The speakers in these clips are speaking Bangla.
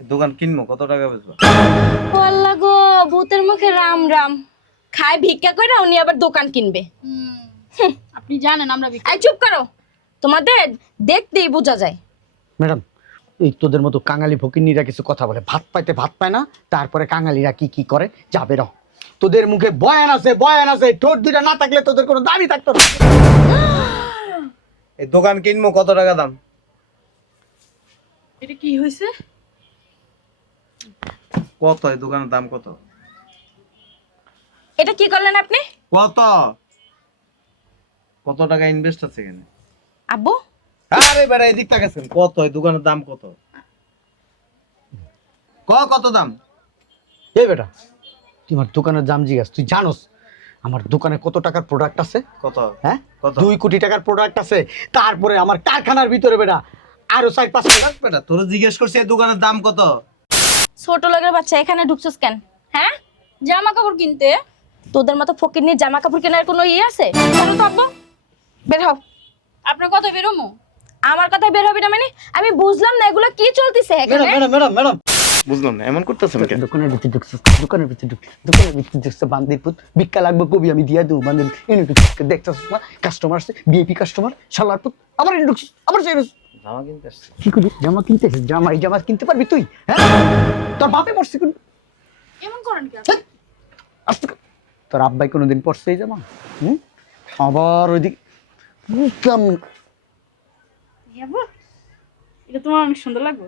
দোকান কিনবো কত টাকা বেচবো? আল্লাহ গো ভূতের মুখে রাম রাম। খায় ভিক্ষা করে উনি আবার দোকান কিনবে। আপনি জানেন আমরা এই চুপ করো। তোমাদের দেখতেই বোঝা যায়। ম্যাডাম এই তোদের মতো কাঙালি ফকিন্নিরা কিছু কথা বলে। ভাত পাইতে ভাত পায় না তারপরে কাঙালিরা কি কি করে যাবে রহ তোদের মুখে বয়ান আছে বয়ান আছে ঠোঁট দুইটা না থাকলে তোদের কোনো দাবি থাকতো না। এই দোকান কিনবো কত টাকা দাম? এটা কি হয়েছে কত এই দোকানের দাম কত? এটা কি করলেন আপনি? কত? কত টাকা ইনভেস্ট আছে এখানে? আব্বু? আরে বেড়া এদিক তাকাচ্ছেন কত? এই দোকানের দাম কত? ক কত দাম? এই বেটা তুই আমার দোকানের দাম জিজ্ঞাস তুই জানোস আমার দোকানে কত টাকার প্রোডাক্ট আছে? কত? হ্যাঁ? কত? দুই কোটি টাকার প্রোডাক্ট আছে। তারপরে আমার কারখানার ভিতরে বেটা আরও চার পাঁচ লাখ বেটা তোর জিজ্ঞেস করছি এই দোকানের দাম কত? ছোট লোকের বাচ্চা এখানে ঢুকছিস কেন? হ্যাঁ? জামা কাপড় কিনতে? তোদের মতো ফকির নিয়ে জামা কাপড় কেনার কোনো ইয়ে আছে? চলো তো আব্বু বের হও। আপনার কত বেরোমো আমার কথা বের হবে না মানে? আমি বুঝলাম না এগুলো কি চলতেছে এখানে। Madam madam madam. বুঝলাম না এমন করতেছেন কেন? দোকানের ভিতরে ঢুকছিস দোকানের ভিতরে ঢুক দোকানের ভিতরে ঢুকছে বান্দির পুত ভিক্ষা লাগবে কবি আমি দিয়া দেবো বান্দির এনে ঢুকছিস দেখছিস না? কাস্টমার আসছে বিএপি কাস্টমার শালার পুত আবার এনে ঢুকছিস আবার চাই জামা কিনতে আসছি কি জামা কিনতে এসেছিস? জামা এই জামা কিনতে পারবি তুই হ্যাঁ তোর বাপে পড়ছে কোন এমন করেন কি আপনি? আস্তে কর। তোর আব্বাই কোনোদিন পড়ছে এই জামা হুম আবার ওইদিক বুঝলাম না। ইয়াবো, এটা তোমার অনেক সুন্দর লাগবে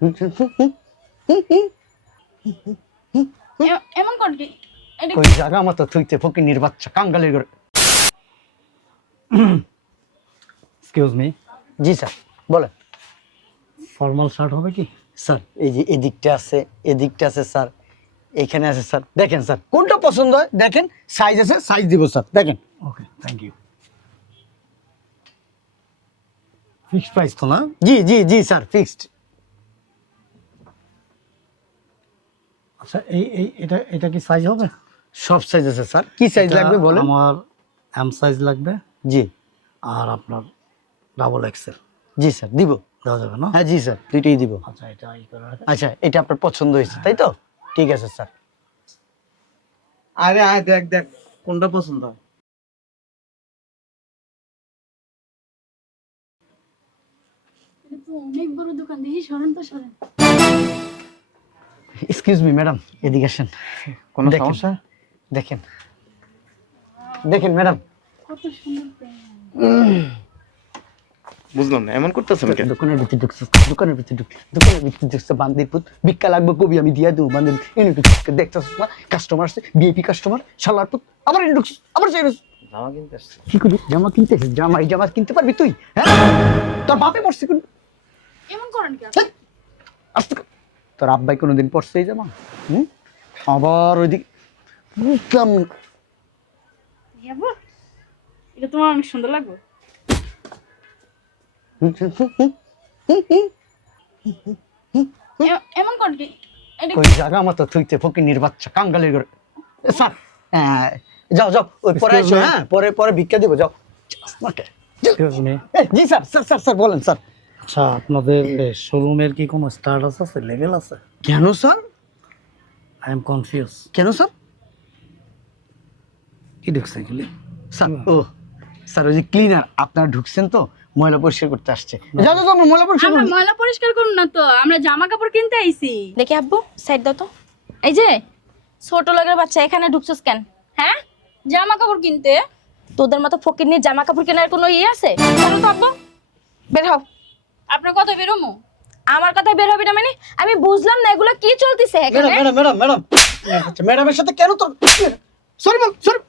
হুম, হুম, হুম, হুম, হুম, হুম। এ- এমন করেন কি এটা ওই জায়গা মতো থুইতে ফকিনির বাচ্চা কাঙ্গালের ঘরে এক্সকিউজ মি জি স্যার। বলেন। ফর্মাল শার্ট হবে কি? স্যার এই যে এদিকটা আছে এদিকটা আছে স্যার। এখানে আছে স্যার। দেখেন স্যার কোনটা পছন্দ হয়? দেখেন সাইজ আছে সাইজ দিব স্যার। দেখেন। Okay thank you fixed price তো না? জি জি জি স্যার ফিক্সড আচ্ছা এই এই এটা এটা কি সাইজ হবে? সব সাইজ আছে স্যার। কি সাইজ লাগবে বলেন? আমার এম সাইজ লাগবে। জি। আর আপনার ডাবল এক্সেল জি স্যার দিব। দেওয়া যাবে না? হ্যাঁ জি স্যার দুইটাই দিব। আচ্ছা এটা ই করে আচ্ছা এটা আপনার পছন্দ হয়েছে তাই তো? ঠিক আছে স্যার। আরে আয় দেখ দেখ কোনটা পছন্দ হয়? অনেক বড় দোকান দেখি সরেন তো সরেন। এক্সকিউজ মি ম্যাডাম এদিকে আসেন। কোনো দেখেন। সমস্যা? দেখেন। দেখেন ম্যাডাম কত সুন্দর প্যান্ট। বুঝলাম না এমন করতেছেন কেন? দোকানের ভিতরে ঢুকছিস দোকানের ভিতরে ঢুক দোকানের ভিতরে ঢুকছে বান্দির পুত। ভিক্ষা লাগবে কবি আমি দিয়া দেবো বান্দির এনে ঢুকছিস দেখছিস না? কাস্টমার আসছে বিএপি কাস্টমার শালার পুত আবার এনে ঢুকছিস আবার চাই জামা কিনতে আসছি। কি করবি জামা কিনতে? জামা এই জামা কিনতে পারবি তুই? হ্যাঁ? তোর বাপে পড়ছে কোন এমন করেন কি? আস্তে কর। তোর আব্বাই কোনোদিন পড়ছে এই জামা? হুম? আবার ওইদিক বুঝলাম এটা তোমার অনেক সুন্দর লাগবে। এমন কি? জায়গা মতো থুইতে ফকিনির বাচ্চা কাঙ্গালের ঘরে। স্যার যাও যাও ওই পরে এসো হ্যাঁ পরে পরে ভিক্ষা দিব যাও। আমাকে এক্সকিউজ মি জি স্যার স্যার স্যার স্যার বলেন স্যার। আচ্ছা আপনাদের শোরুমের কি কোনো স্ট্যাটাস আছে লেভেল আছে? কেন স্যার? আই এম কনফিউজ কেন স্যার? কি দেখছে এগুলি? স্যার ও স্যার ওই যে ক্লিনার আপনারা ঢুকছেন তো ময়লা পরিষ্কার করতে আসছে। যাও যাও যাও, ময়লা পরিষ্কার আমরা করুন। ময়লা পরিষ্কার করুন না তো। আমরা জামা কাপড় কিনতে আইছি। দেখি আব্বু সাইড দাও তো। এই যে ছোট লোকের বাচ্চা এখানে ঢুকছিস কেন? হ্যাঁ? জামা কাপড় কিনতে? তোদের মতো ফকির নিয়ে জামা কাপড় কেনার কোনো ইয়ে আছে? চলো তো আব্বু। বের হও। আপনার কত বেরোমো? আমার কথা বের হবে না মানে? আমি বুঝলাম না এগুলো কি চলতেছে এখানে। Madam madam madam. আচ্ছা ম্যাডামের সাথে কেন তোর সরি ম্যাম সরি।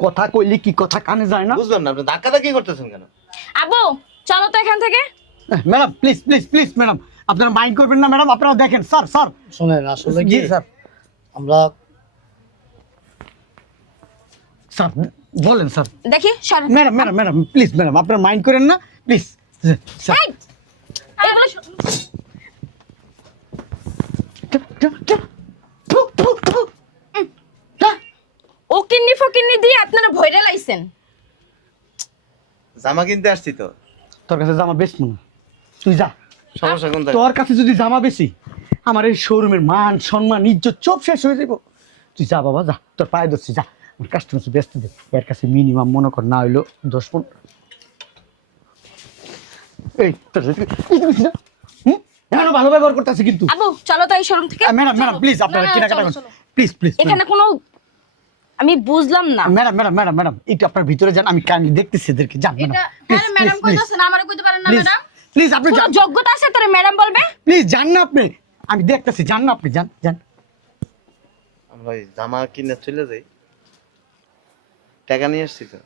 কথা কইলি কি কথা কানে যায় না? বুঝলাম না আপনি ধাক্কা ধাক্কি করতেছেন কেন? আব্বু চলো তো এখান থেকে। Madam please please please madam আপনারা মাইন্ড করবেন না ম্যাডাম আপনারা দেখেন স্যার স্যার। শোনেন আসলে জি কি স্যার। আমরা স্যার বলেন স্যার। দেখি sir madam madam madam please madam আপনারা মাইন্ড করেন না প্লিজ স্যার। ও কিন্নি ফকিন্নি দিয়ে আপনারা ভয়রা লাইছেন। জামা কিনতে আসছি তো। তোর কাছে জামা বেশ না। তুই যা। সমস্যা কোন তোর কাছে যদি জামা বেশি আমার এই শোরুমের মান সম্মান ইজ্জত চোপ শেষ হয়ে যাব তুই যা বাবা যা। তোর পায়ে ধরছি যা। আমার কাস্টমার ব্যস্ত দে। এর কাছে মিনিমাম মনে কর না হইল দশ পনেরো এই তোর সাথে- এই তুমি যা। হুম? এখনও ভালো ব্যবহার করতেছে কিন্তু। আবু চলো তো এই শোরুম থেকে। ম্যাডাম ম্যাডাম প্লিজ আপনারা কেনাকাটা করুন। প্লিজ প্লিজ এখানে কোনো আমি বুঝলাম না। ম্যাডাম ম্যাডাম ম্যাডাম ম্যাডাম একটু আপনার ভিতরে যান আমি কাইন্ডলি দেখতেছি এদেরকে। যান এটা ম্যাডাম হ্যাঁ ম্যাডাম কইতাছেন আমারে কইতে পারেন না ম্যাডাম প্লিজ আপনি যান। যোগ্যতা আছে তোর ম্যাডাম বলবে? প্লিজ যান না আপনি। আমি দেখতেছি যান না আপনি যান যান। আমরা জামা কিনে চলে যাই। টাকা নিয়ে আসছি তো।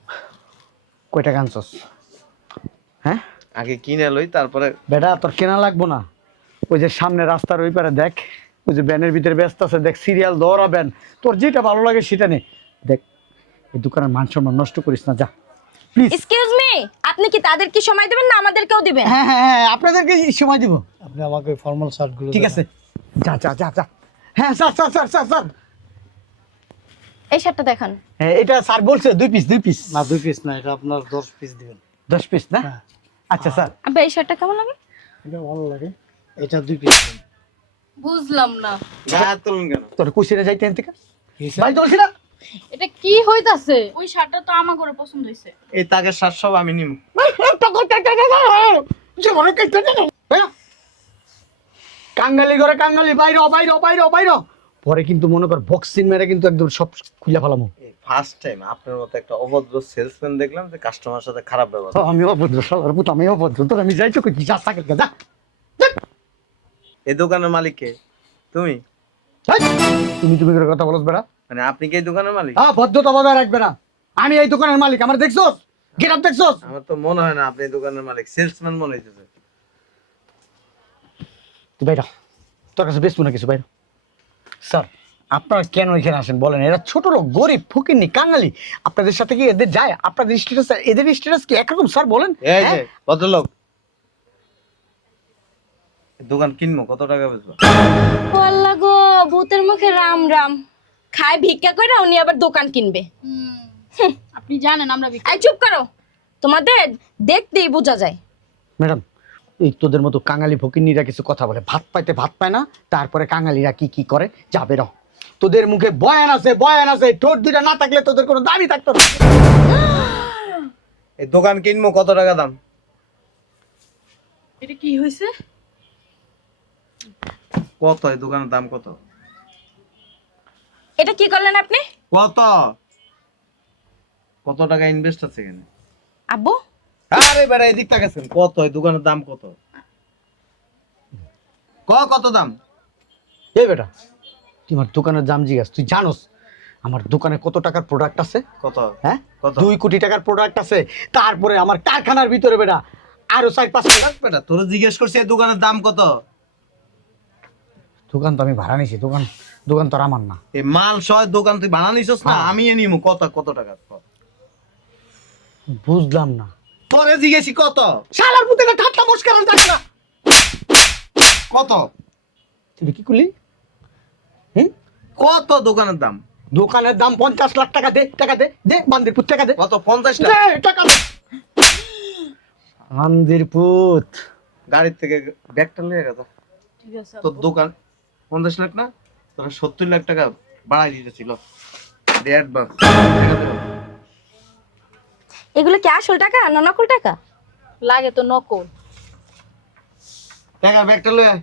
কয় টাকা আনছস? হ্যাঁ? আগে কিনে লই তারপরে বেটা তোর কেনা লাগবো না। ওই যে সামনে রাস্তার ওই পারে দেখ ওই যে ব্যানের ভিতরে ব্যস্ত আছে দেখ সিরিয়াল দৌড়া ব্যান। তোর যেটা ভালো লাগে সেটা নে। দেখ এই দোকানের মান সম্মান নষ্ট করিস না যা। প্লিজ এক্সকিউজ মি আপনি কি তাদের কি সময় দেবেন না আমাদেরকেও দিবেন? হ্যাঁ হ্যাঁ হ্যাঁ আপনাদেরকে সময় দিব। আপনি আমাকে ফর্মাল শার্টগুলো ঠিক আছে। যা যা যা যা। হ্যাঁ sir sir sir sir sir. এই শার্টটা দেখান। হ্যাঁ এটা স্যার বলছে দুই পিস দুই পিস না দুই পিস না এটা আপনার দশ পিস দিবেন। দশ পিস না? হ্যাঁ। আচ্ছা স্যার। আবে এই শার্টটা কেমন লাগে? এটা ভালো লাগে। এটা দুই পিস বুঝলাম না। হাত তুলুন কেন? তোর কুশিনে যাইতে এন থেকে? কি? ভাই চলছি না এটা কি হইতাছে? ওই শার্টটা তো আমার করে পছন্দ হইছে। এই তাকে সাত সব আমি নিব কাঙ্গালি করে কাঙ্গালি বাইর বাইর বাইর বাইর। পরে কিন্তু মনে কর বক্সিং মেরে কিন্তু একদম সব খুলে ফেলামো। ফার্স্ট টাইম আপনার মতো একটা অভদ্র সেলসম্যান দেখলাম যে কাস্টমার সাথে খারাপ ব্যবহার আমি অভদ্র সালার পুত আমি অভদ্র। তোর আমি যাইছো কই যা সাকেল যা। এই দোকানের মালিক কে তুমি তুমি তুমি করে কথা বলছ বেড়া। মানে আপনি কি এই দোকানের মালিক? হ্যাঁ ভদ্রতা বজায় রাখবে না আমি এই দোকানের মালিক আমার দেখছোস? Get up দেখছোস? আমার তো মনে হয় না আপনি এই দোকানের মালিক সেলসম্যান মনে হইতেছে। তুই বাইরা তোর কাছে বেশ না কিছু বাইরা স্যার আপনারা কেন এখানে আসেন বলেন? এরা ছোট লোক গরিব ফকিরনি কাঙালি। আপনাদের সাথে কি এদের যায়? আপনাদের স্ট্যাটাস এদের স্ট্যাটাস কি একরকম? স্যার বলেন। হ্যাঁ? ভদ্রলোক দোকান কিনবো কত টাকা বেচবো? ও আল্লাহ গো ভূতের মুখে রাম রাম। খায় ভিক্ষা করে উনি আবার দোকান কিনবে। আপনি জানেন আমরা এই চুপ করো। তোমাদের দেখতেই বোঝা যায়। ম্যাডাম এই তোদের মতো কাঙালি ফকিরনিরা কিছু কথা বলে। ভাত পাইতে ভাত পায় না তারপরে কাঙালিরা কি কি করে যাবে র। তোদের মুখে বয়ান আছে বয়ান আছে ঠোঁট দুটা না থাকলে তোদের কোনো দাবি থাকতো না। এই দোকান কিনবো কত টাকা দাম? এটা কি হইছে? কত এই দোকানের দাম কত? এটা কি করলেন আপনি? কত? কত টাকা ইনভেস্ট আছে এখানে? আব্বু? আরে বেড়া এদিক তাকাচ্ছেন কত? এই দোকানের দাম কত? ক কত দাম? এই বেটা তুই আমার দোকানের দাম জিজ্ঞাস তুই জানোস আমার দোকানে কত টাকার প্রোডাক্ট আছে? কত? হ্যাঁ? কত? দুই কোটি টাকার প্রোডাক্ট আছে। তারপরে আমার কারখানার ভিতরে বেটা আরও চার পাঁচ লাখ বেটা তোর জিজ্ঞেস করছি এই দোকানের দাম কত? দোকান তো আমি ভাড়া নিছি দোকান দোকান তো আর আমার না। এই মাল সহ দোকান তুই ভাড়া নিছস না হ্যাঁ। আমি এ নিমু কত কত টাকা। বুঝলাম না। তোরে জিজ্ঞেসি কত? শালার পুতে না ঠাট্টা আর যাস না? কত? তুই কি করলি? হুম? কত দোকানের দাম? দোকানের দাম পঞ্চাশ লাখ টাকা দে টাকা দে দে বান্দিরপুর টাকা দে। কত পঞ্চাশ দে টাকা টাকা দে। বান্দিরপুর। গাড়ির থেকে ব্যাগটা লিয়ে গেল ঠিক আছে তোর দোকান পঞ্চাশ লাখ না? তোরা সত্তর লাখ টাকা বাড়াই দিতেছিল। অ্যাডভান্স এগুলো কি আসল টাকা না নকল টাকা? লাগে তো নকল। টাকা ব্যাগটা লয়ে আয়।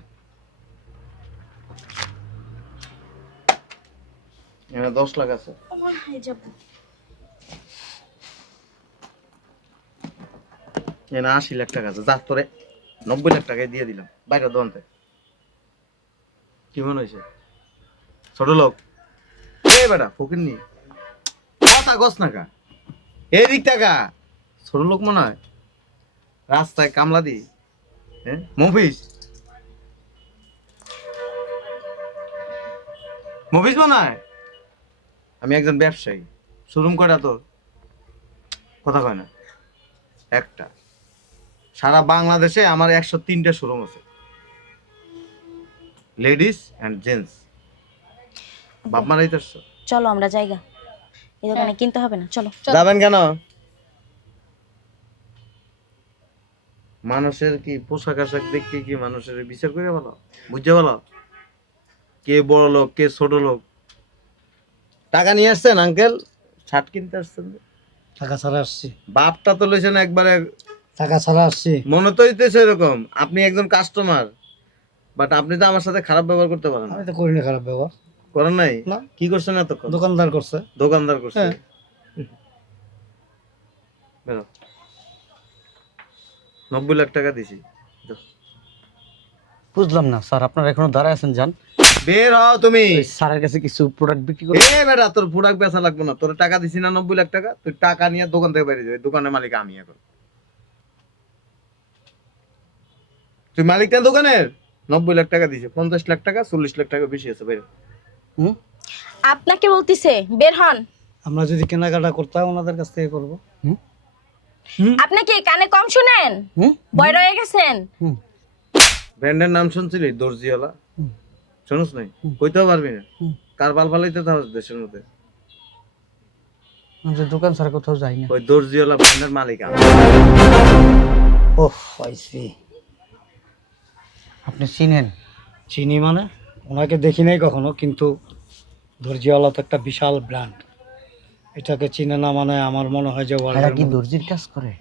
এখানে দশ লাখ আছে। এখানে আশি লাখ টাকা আছে। যা তোরে নব্বই লাখ টাকায় দিয়ে দিলাম। বাইরে দোকানতে। কি মনে হয়েছে ছোট লোক এ বেটা ফকির নি। কথা গছ না কা এদিক টাকা। ছোট লোক মনে। হয় রাস্তায় কামলা দি। হ্যাঁ মফিস মফিস মনে? হয় আমি একজন ব্যবসায়ী। শোরুম কয়টা তোর কথা কয় না। একটা। সারা বাংলাদেশে আমার একশো তিনটে শোরুম আছে। Ladies and gents. বাপ মারাই তো চলো আমরা জায়গা। এই দোকানে কিনতে হবে না চলো। যাবেন কেন? মানুষের কি পোশাক আশাক দেখতে কি মানুষের বিচার করে বলো? বুঝতে বলো? কে বড় লোক কে ছোট লোক? টাকা নিয়ে আসছেন আঙ্কেল? শার্ট কিনতে আসছেন টাকা ছাড়া আসছি। বাপটা তো লইছেন একবারে টাকা ছাড়া আসছি। মনে তো হইতেছে এরকম। আপনি একজন কাস্টমার বাট আপনি তো আমার সাথে খারাপ ব্যবহার করতে পারেন আমি তো করিনি খারাপ ব্যবহার। করেন নাই? না। কি করছেন এতক্ষণ? দোকানদার করছে। দোকানদার করছে। হ্যাঁ। নব্বই লাখ টাকা দিছি। বুঝলাম না স্যার আপনারা এখনও দাঁড়ায় আছেন যান। বের হও তুমি। স্যারের কাছে কিছু প্রোডাক্ট বিক্রি করে। এ বেটা তোর প্রোডাক্ট বেচা লাগবে না। তোর টাকা দিছি না নব্বই লাখ টাকা তুই টাকা নিয়ে দোকান থেকে বাইরে যাবে। দোকানের মালিক আমি এখন। তুই মালিক না দোকানের? নব্বই লাখ টাকা দিছে পঞ্চাশ লাখ টাকা চল্লিশ লাখ টাকা বেশি আছে বাইরে হুম? আপনাকে বলতিছে বের হন। আমরা যদি কেনাকাটা করতে হয় ওনাদের কাছ থেকে করব। হুম? আপনি কি কানে কম শুনেন? হুম? বয় রয়ে গেছেন। হুম। ব্র্যান্ডের নাম শুনছিলি? দর্জিওয়ালা? হুম। শুনুস নাই? হুম। কইতেও পারবি না। কার বাল ফালাইতে থাকস দেশের মধ্যে? আমাদের দোকান ছাড়া কোথাও যাই না। ওই দর্জিওয়ালা ব্র্যান্ডের মালিক আমি ওহ পাইছি আপনি চিনেন? চিনি মানে? ওনাকে দেখি নাই কখনো কিন্তু দর্জিওয়ালা তো একটা বিশাল ব্র্যান্ড এটাকে চিনে না মানে আমার মনে হয় যে ওয়ার্ল্ডের কি দর্জির কাজ করে?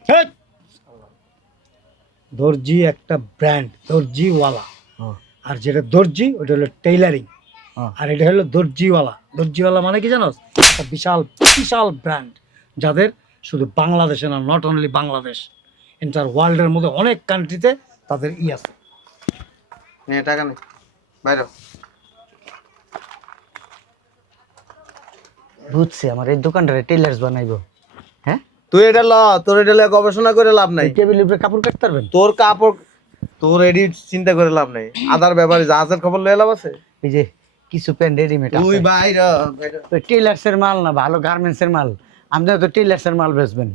দর্জি একটা ব্র্যান্ড দর্জিওয়ালা আর যেটা দর্জি ওটা হলো টেইলারিং আর এটা হলো দর্জিওয়ালা দর্জিওয়ালা মানে কি জানো একটা বিশাল বিশাল ব্র্যান্ড যাদের শুধু বাংলাদেশে না নট অনলি বাংলাদেশ এন্টার ওয়ার্ল্ডের মধ্যে অনেক কান্ট্রিতে তাদের ই আছে। নে টাকা নে। বাইরে বুঝছি আমার এই দোকানটারে টেলার্স বানাইবো। হ্যাঁ? তুই এটা ল তোর এটা লয়ে গবেষণা করে লাভ নাই। টেবিলের উপরে কাপড় কাটতে পারবেন? তোর কাপড় তোর এডিট চিন্তা করে লাভ নাই। আদার ব্যাপারে জাহাজের খবর লয়ে লাভ আছে? এই যে কিছু প্যান্ট রেডিমেড তুই বাইরে এর মাল না ভালো গার্মেন্টস এর মাল। আপনারা তো টেলার্স এর মাল বেচবেন।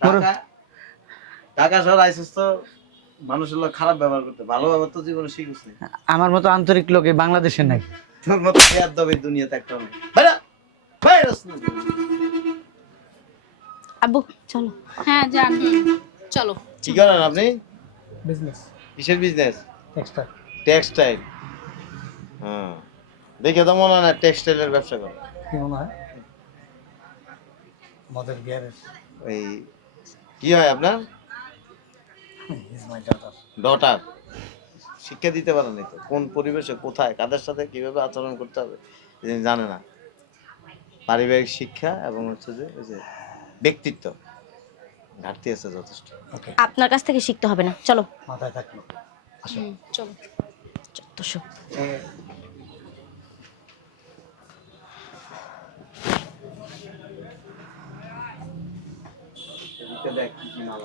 টাকা টাকা সর আইসিস তো? মানুষের লোক খারাপ ব্যবহার করতে ভালো ব্যবহার তো জীবনে আমার মতো আন্তরিক লোক এই বাংলাদেশে নাই। তোর মতো খেয়ার দবে দুনিয়াতে একটা নেই। বাইরে বাইরে আব্বু চলো। হ্যাঁ যান চলো। কি করেন আপনি? বিজনেস কিসের বিজনেস এক্সট্রা টেক্সটাইল হ্যাঁ। দেখে তো মনে হয় না টেক্সটাইলের ব্যবসা করে। কি মনে হয়? আমাদের গ্যারেজ। ওই কি হয় আপনার? ইজ মাই ডাটার ডটার শিক্ষা দিতে পারেন তো। কোন পরিবেশে কোথায় কাদের সাথে কীভাবে আচরণ করতে হবে জানে না। পারিবারিক শিক্ষা এবং হচ্ছে যে ওই যে ব্যক্তিত্ব ঘাটতি আছে যথেষ্ট। আপনার কাছ থেকে শিখতে হবে না। চলো। মাথায় থাকল। হুম, চলো। দেখ কি কি মাল।